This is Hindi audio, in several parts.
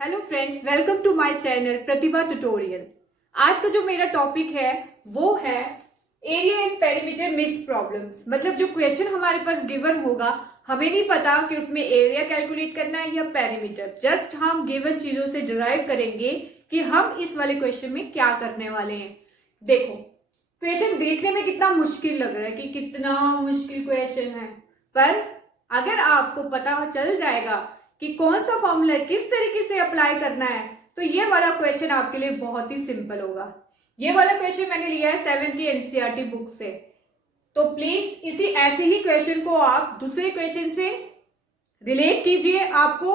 Hello friends, welcome to my channel Pratibha tutorial. आज का जो मेरा टॉपिक है वो है area and perimeter mix problems. मतलब जो क्वेश्चन हमारे पास गिवन होगा, हमें नहीं पता कि उसमें एरिया कैलकुलेट करना है या पेरीमीटर। जस्ट हम गिवन चीजों से डिराइव करेंगे कि हम इस वाले क्वेश्चन में क्या करने वाले हैं। देखो, क्वेश्चन देखने में कितना मुश्किल लग रहा है कि कितना मुश्किल क्वेश्चन है, पर अगर आपको पता चल जाएगा कि कौन सा फॉर्मूला किस तरीके से अप्लाई करना है तो ये वाला क्वेश्चन आपके लिए बहुत ही सिंपल होगा। ये वाला क्वेश्चन मैंने लिया है 7th की एनसीईआरटी बुक से, तो प्लीज इसी ऐसे ही क्वेश्चन को आप दूसरे क्वेश्चन से रिलेट कीजिए। आपको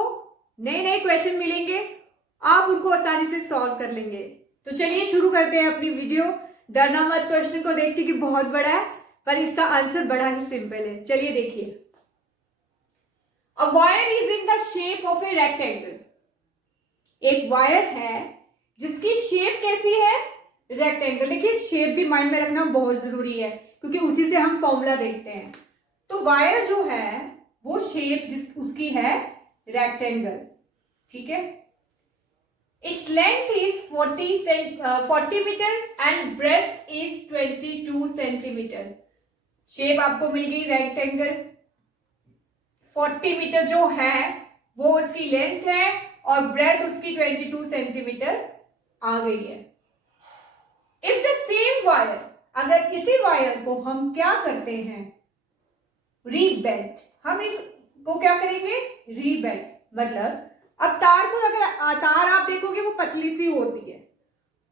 नए नए क्वेश्चन मिलेंगे, आप उनको आसानी से सॉल्व कर लेंगे। तो चलिए शुरू करते हैं अपनी वीडियो। डरना मत, क्वेश्चन को देखते कि बहुत बड़ा है, पर इसका आंसर बड़ा ही सिंपल है। चलिए देखिए, A wire is in the shape of a rectangle. एक वायर है जिसकी शेप कैसी है? रेक्टेंगल। देखिए, शेप भी माइंड में रखना बहुत जरूरी है क्योंकि उसी से हम फॉर्मूला देखते हैं। तो वायर जो है वो शेप जिस उसकी है रेक्टेंगल, ठीक है। Its length is 40 metre and breadth is 22 centimetre. Shape आपको मिल गई रेक्टेंगल। 40 मीटर जो है वो उसकी लेंथ है और ब्रेथ उसकी 22 सेंटीमीटर आ गई है। इफ द सेम वायर, अगर इसी वायर को हम क्या करते हैं, रीबेंड, हम इसको क्या करेंगे, रीबेंड। मतलब अब तार को, अगर तार आप देखोगे वो पतली सी होती है,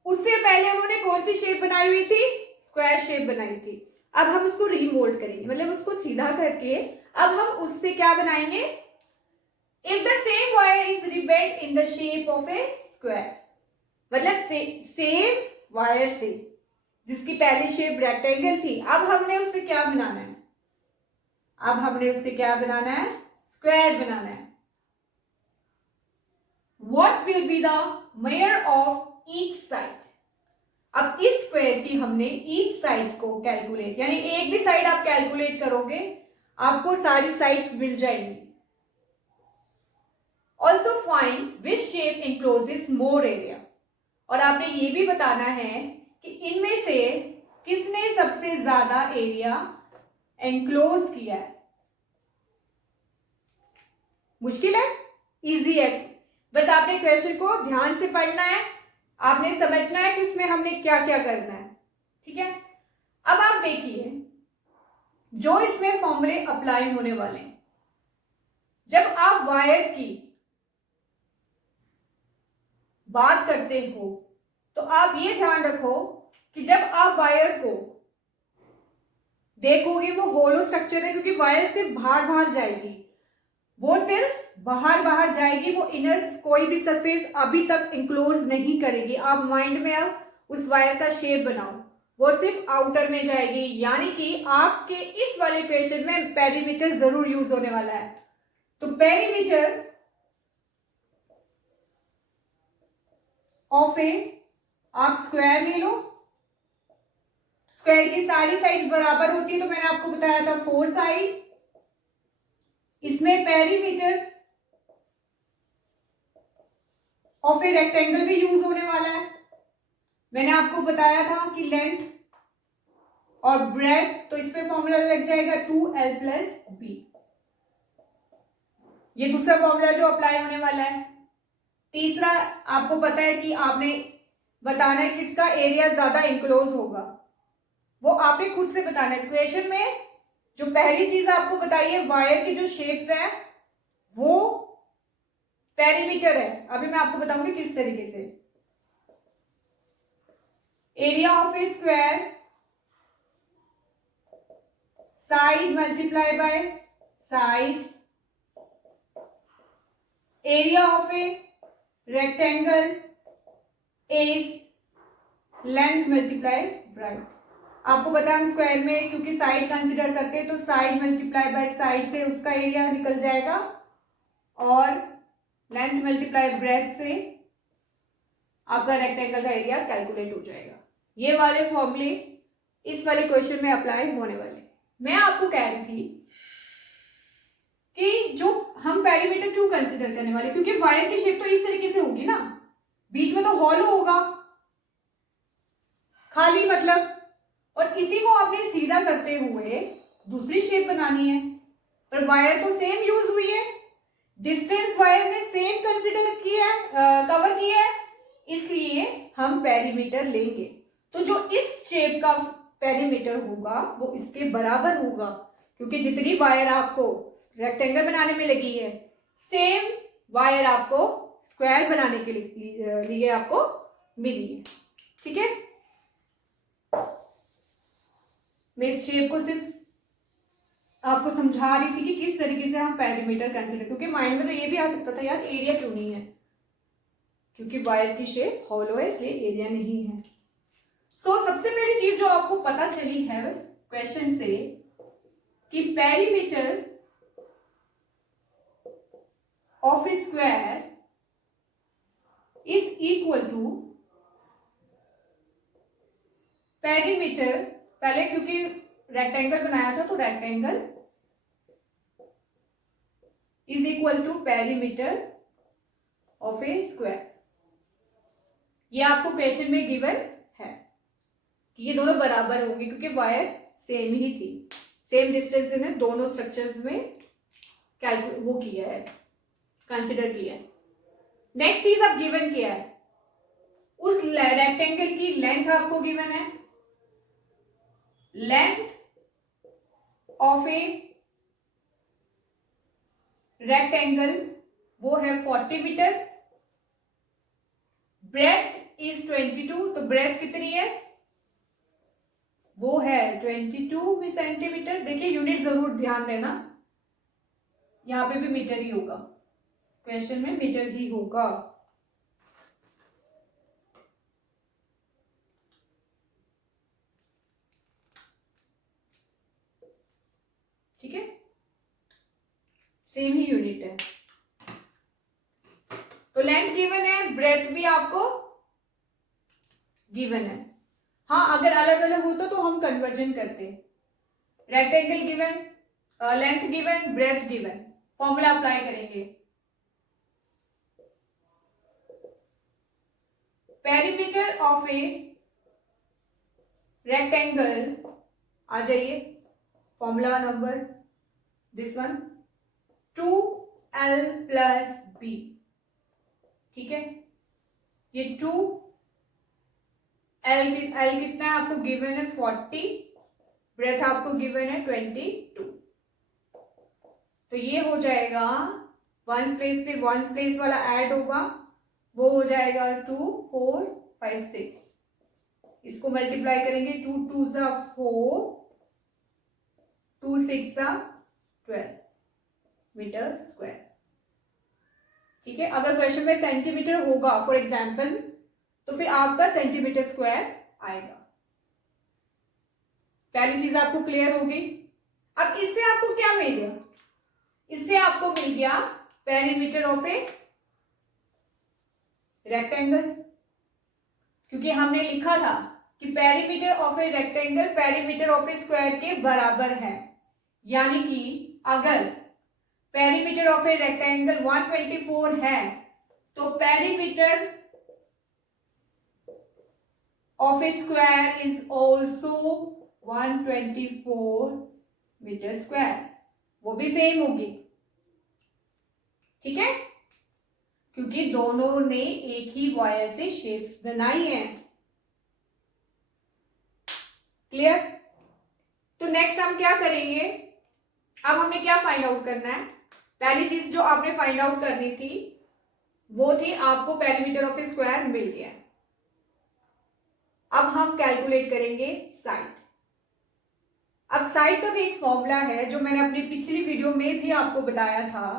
उससे पहले उन्होंने कौन सी शेप बनाई हुई थी, स्क्वायर शेप बनाई थी। अब हम उसको रीमोल्ड करेंगे, मतलब उसको सीधा करके अब हम उससे क्या बनाएंगे, if the same wire is rebent in the shape of a square, मतलब सेम वायर से जिसकी पहली शेप रेक्टेंगल थी, अब हमने उससे क्या बनाना है, अब हमने उससे क्या बनाना है, स्क्वायर बनाना है। What will be the measure of each side. अब इस स्क्वायर की हमने ईच साइड को कैलकुलेट, यानी एक भी साइड आप कैलकुलेट करोगे आपको सारी साइड्स मिल जाएंगी। Also find which shape encloses more area, और आपने ये भी बताना है कि इनमें से किसने सबसे ज्यादा एरिया एनक्लोज किया है। मुश्किल है, इजी है, बस आपने क्वेश्चन को ध्यान से पढ़ना है, आपने समझना है कि इसमें हमने क्या क्या करना है, ठीक है। अब आप देखिए, जो इसमें फॉर्मूले अप्लाई होने वाले हैं, जब आप वायर की बात करते हो तो आप ये ध्यान रखो कि जब आप वायर को देखोगे वो होलो स्ट्रक्चर है, क्योंकि वायर सिर्फ बाहर बाहर जाएगी, वो सिर्फ बाहर बाहर जाएगी, वो इनर कोई भी सरफेस अभी तक इंक्लोज नहीं करेगी। आप माइंड में अब उस वायर का शेप बनाओ, वो सिर्फ आउटर में जाएगी, यानी कि आपके इस वाले क्वेश्चन में पेरीमीटर जरूर यूज होने वाला है। तो पेरीमीटर ऑफ ए, आप स्क्वायर ले लो, स्क्वायर की सारी साइड्स बराबर होती है, तो मैंने आपको बताया था 4 साइड। इसमें पेरीमीटर ऑफ ए रेक्टेंगल भी यूज होने वाला है। मैंने आपको बताया था कि लेंथ और ब्रेड, तो इसमें फॉर्मूला लग जाएगा 2l + b। ये दूसरा फॉर्मूला जो अप्लाई होने वाला है। तीसरा, आपको पता है कि आपने बताना है किसका एरिया ज्यादा इंक्लोज होगा, वो आपने खुद से बताना है। क्वेश्चन में जो पहली चीज आपको बताई है, वायर की जो शेप्स है वो पेरीमीटर है। अभी मैं आपको बताऊंगी किस तरीके से। Area of a square, side multiply by side, area of a rectangle is length multiply breadth. आपको पता है हम स्क्वायर में क्योंकि साइड कंसीडर करते हैं, तो साइड मल्टीप्लाई बाय साइड से उसका एरिया निकल जाएगा और लेंथ मल्टीप्लाई ब्रेड्थ से आपका रेक्टेंगल का एरिया कैलकुलेट हो जाएगा। ये वाले फॉर्मूले इस वाले क्वेश्चन में अप्लाई होने वाले। मैं आपको कह रही थी कि जो हम पेरीमीटर क्यों कंसिडर करने वाले, क्योंकि वायर की शेप तो इस तरीके से होगी ना, बीच में तो हॉलो होगा, खाली मतलब, और इसी को आपने सीधा करते हुए दूसरी शेप बनानी है, पर वायर तो सेम यूज हुई है, डिस्टेंस वायर ने सेम कंसिडर किया है, कवर किया है, इसलिए हम पेरीमीटर लेंगे। तो जो इस शेप का पेरीमीटर होगा वो इसके बराबर होगा, क्योंकि जितनी वायर आपको रेक्टेंगल बनाने में लगी है, सेम वायर आपको स्क्वायर बनाने के लिए आपको मिली है। ठीक है, मैं इस शेप को सिर्फ आपको समझा रही थी कि किस तरीके से हम पेरीमीटर कंसीडर, क्योंकि माइंड में तो ये भी आ सकता था यार एरिया क्यों नहीं है, क्योंकि वायर की शेप हॉलो है इसलिए एरिया नहीं है। सबसे पहली चीज जो आपको पता चली है क्वेश्चन से कि perimeter of a square is equal to perimeter, पहले क्योंकि रेक्टेंगल बनाया था तो rectangle is equal to perimeter of a square. ये आपको क्वेश्चन में गिवन है कि ये दोनों बराबर होंगे, क्योंकि वायर सेम ही थी, सेम डिस्टेंस ने दोनों स्ट्रक्चर में वो किया है, कंसिडर किया है। नेक्स्ट चीज अब गिवन किया है, उस रेक्टेंगल की लेंथ आपको गिवन है, लेंथ ऑफ ए रेक्टेंगल वो है 40 मीटर, ब्रेथ इज 22, तो ब्रेथ कितनी है, वो है 22 सेंटीमीटर। देखिए यूनिट जरूर ध्यान देना, यहां पे भी मीटर ही होगा, क्वेश्चन में मीटर ही होगा। ठीक है, सेम ही यूनिट है। तो लेंथ गिवन है, ब्रेथ भी आपको गिवन है। हाँ, अगर अलग अलग होता तो हम कन्वर्जन करते, rectangle given, length given, breadth given, formula apply करेंगे। पेरीमीटर ऑफ ए रेक्टेंगल, आ जाइए formula number this one, 2l plus b। ठीक है, ये 2l कितना है आपको गिवन है 40, ब्रेथ आपको गिवन है 22, तो ये हो जाएगा वंस प्लेस पे वंस प्लेस वाला ऐड होगा, वो हो जाएगा 2 4 5 6, इसको मल्टीप्लाई करेंगे, 2 2 सा 4, 2 6 सा 12 मीटर स्क्वायर। ठीक है, अगर क्वेश्चन में सेंटीमीटर होगा फॉर एग्जाम्पल, तो फिर आपका सेंटीमीटर स्क्वायर आएगा। पहली चीज आपको क्लियर होगी। अब इससे आपको क्या मिल गया, इससे आपको मिल गया पेरीमीटर ऑफ ए रेक्टेंगल, क्योंकि हमने लिखा था कि perimeter of a rectangle perimeter of a square के बराबर है, यानी कि अगर पेरीमीटर ऑफ ए रेक्टेंगल 124 है तो perimeter of a square is also 124 metre square, वो भी सेम होगी। ठीक है, क्योंकि दोनों ने एक ही वायर से शेप्स बनाई हैं। क्लियर? तो नेक्स्ट हम क्या करेंगे, अब हमें क्या फाइंड आउट करना है, पहली चीज जो आपने फाइंड आउट करनी थी वो थी आपको पेरीमीटर ऑफ ए स्क्वायर मिल गया। अब हम कैलकुलेट करेंगे साइड। अब साइड का भी एक फॉर्मूला है जो मैंने अपनी पिछली वीडियो में भी आपको बताया था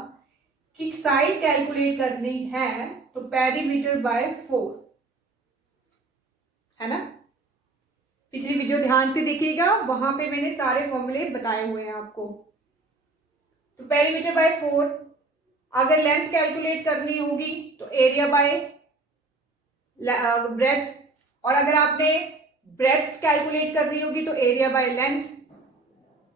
कि साइड कैलकुलेट करनी है तो पेरीमीटर बाय 4, है ना। पिछली वीडियो ध्यान से देखिएगा, वहां पे मैंने सारे फॉर्मूले बताए हुए हैं आपको। तो पेरीमीटर बाय 4, अगर लेंथ कैलकुलेट करनी होगी तो एरिया बाय ब्रेथ, और अगर आपने ब्रेथ कैलकुलेट करनी होगी तो एरिया बाय लेंथ।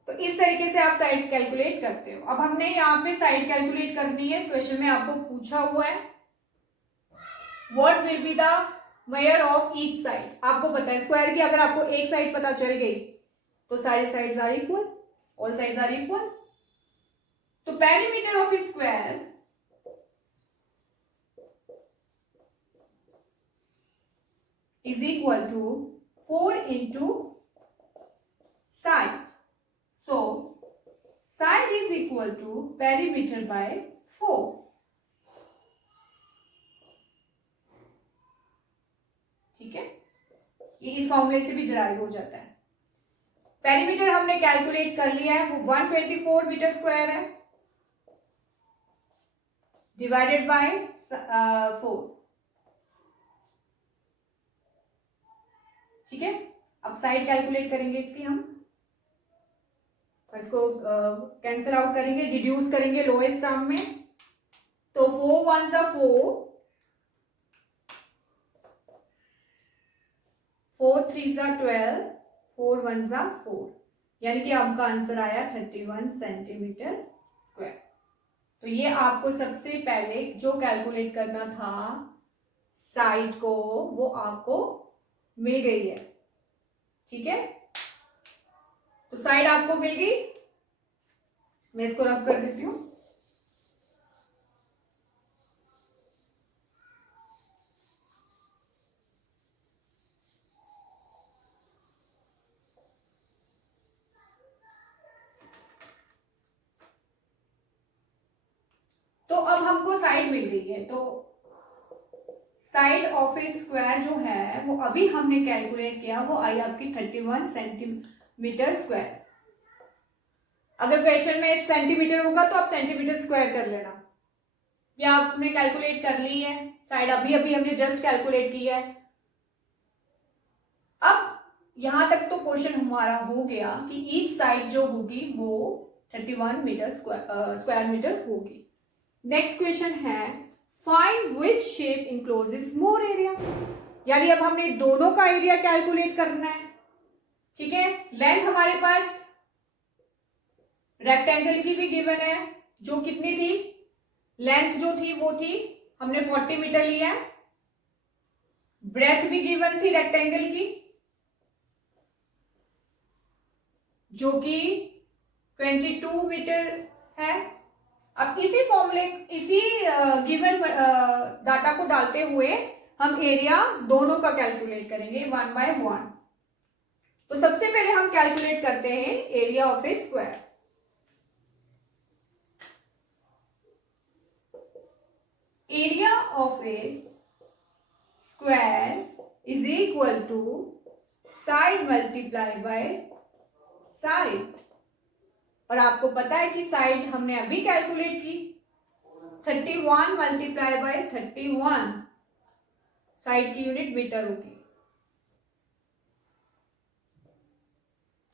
तो इस तरीके से आप साइड कैलकुलेट करते हो। अब हमने यहाँ पे साइड कैलकुलेट करनी है। क्वेश्चन में आपको पूछा हुआ है what will be the measure of each side. आपको पता है स्क्वायर की अगर आपको एक साइड पता चल गई तो सारे sides are equal, all sides are equal. तो perimeter of square is equal to 4 into side. So side is equal to perimeter by 4. ठीक है, ये इस फॉर्मूले से भी डिराइव हो जाता है। पेरीमीटर हमने कैलकुलेट कर लिया है, वो 124 मीटर स्क्वायर है डिवाइडेड बाय 4। ठीक है, अब साइड कैलकुलेट करेंगे इसकी हम, इसको कैंसिल आउट करेंगे, रिड्यूस करेंगे लोएस्ट टर्म में। तो 4 1 जा 4, 4 3 जा 12, 4 1 जा 4, यानी कि आपका आंसर आया 31 सेंटीमीटर स्क्वायर। तो ये आपको सबसे पहले जो कैलकुलेट करना था साइड को, वो आपको मिल गई है। ठीक है, तो साइड आपको मिल गई। मैं इसको रब कर देती हूं। तो अब हमको साइड मिल गई है। तो साइड ऑफ ए स्क्वायर जो है वो अभी हमने कैलकुलेट किया, वो आई आपकी 31 सेंटीमीटर स्क्वायर। अगर क्वेश्चन में सेंटीमीटर होगा तो आप सेंटीमीटर स्क्वायर कर लेना, या आपने कैलकुलेट कर ली है साइड, अभी अभी हमने जस्ट कैलकुलेट किया है। अब यहां तक तो क्वेश्चन हमारा हो गया कि ईच साइड जो होगी वो 31 मीटर स्क्वायर मीटर होगी। नेक्स्ट क्वेश्चन है find which shape encloses more area. यानी अब हमने दोनों का एरिया कैलकुलेट करना है। ठीक है, लेंथ हमारे पास रेक्टेंगल की भी गिवन है, जो कितनी थी, लेंथ जो थी वो थी, हमने 40 मीटर लिया है। ब्रेथ भी गिवन थी रेक्टेंगल की, जो कि 22 मीटर है। अब इसी फॉर्मूले, इसी गिवन डाटा को डालते हुए हम एरिया दोनों का कैलकुलेट करेंगे 1 by 1। तो सबसे पहले हम कैलकुलेट करते हैं area of a square. Area of a square is equal to side multiply by side. और आपको पता है कि साइड हमने अभी कैलकुलेट की, 31 मल्टीप्लाई बाय 31, साइड की यूनिट मीटर होगी।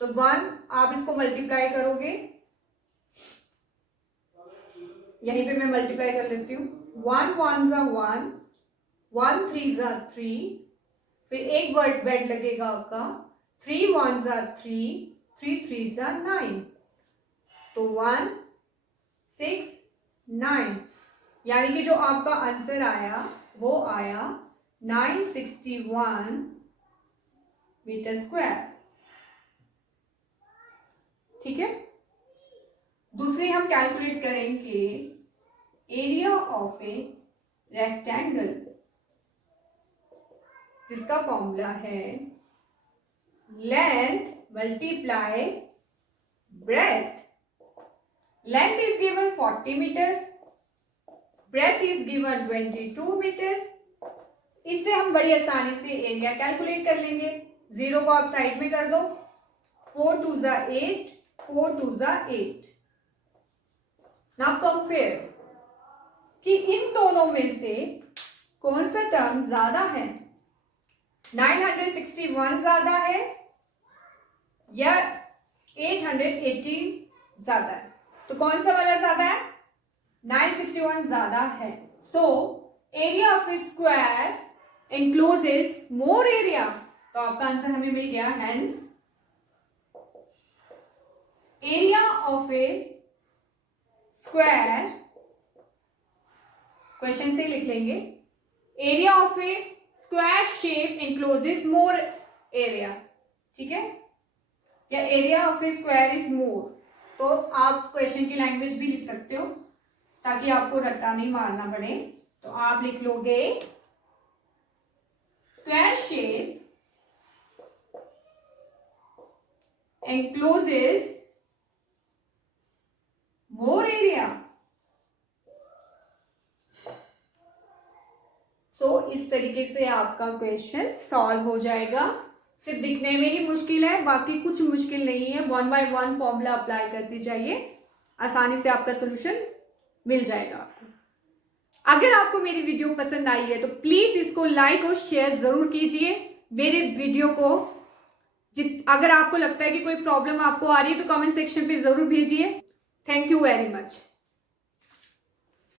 तो 1 आप इसको मल्टीप्लाई करोगे, यहीं पे मैं मल्टीप्लाई कर लेती हूँ। 1 1 जा 1, 1 3 जा 3, फिर एक वर्ड बेड लगेगा आपका, 3 1 जा 3, 3 3 जा 9, तो 1 6 9, यानी कि जो आपका आंसर आया वो आया 961 मीटर स्क्वायर। ठीक है, दूसरी हम कैलकुलेट करेंगे एरिया ऑफ ए रेक्टेंगल, जिसका फॉर्मूला है length multiply breadth. Length is given 40 metre, breadth is given 22 metre. इससे हम बड़ी आसानी से एरिया कैलकुलेट कर लेंगे। 0 को आप साइड में कर दो, 4 2 जा 8, 4 2 जा 8। नाउ कंपेयर कि इन दोनों में से कौन सा टर्म ज्यादा है, 961 ज्यादा है या 818 ज्यादा है। तो कौन सा वाला ज्यादा है, 961 ज्यादा है। So area of square encloses more area. तो आपका आंसर हमें मिल गया, hence area of a square, question से लिख लेंगे, area of a square shape encloses more area, ठीक है, या area of a square is more. तो आप क्वेश्चन की लैंग्वेज भी लिख सकते हो ताकि आपको रट्टा नहीं मारना पड़े। तो आप लिख लोगे square shape encloses more area। सो इस तरीके से आपका क्वेश्चन सॉल्व हो जाएगा। सिर्फ दिखने में ही मुश्किल है, बाकी कुछ मुश्किल नहीं है। 1 by 1 फॉर्मूला अप्लाई करते जाइए, आसानी से आपका सोल्यूशन मिल जाएगा आपको। अगर आपको मेरी वीडियो पसंद आई है तो प्लीज इसको लाइक और शेयर जरूर कीजिए मेरे वीडियो को। अगर आपको लगता है कि कोई प्रॉब्लम आपको आ रही है तो कमेंट सेक्शन पे जरूर भेजिए। Thank you very much.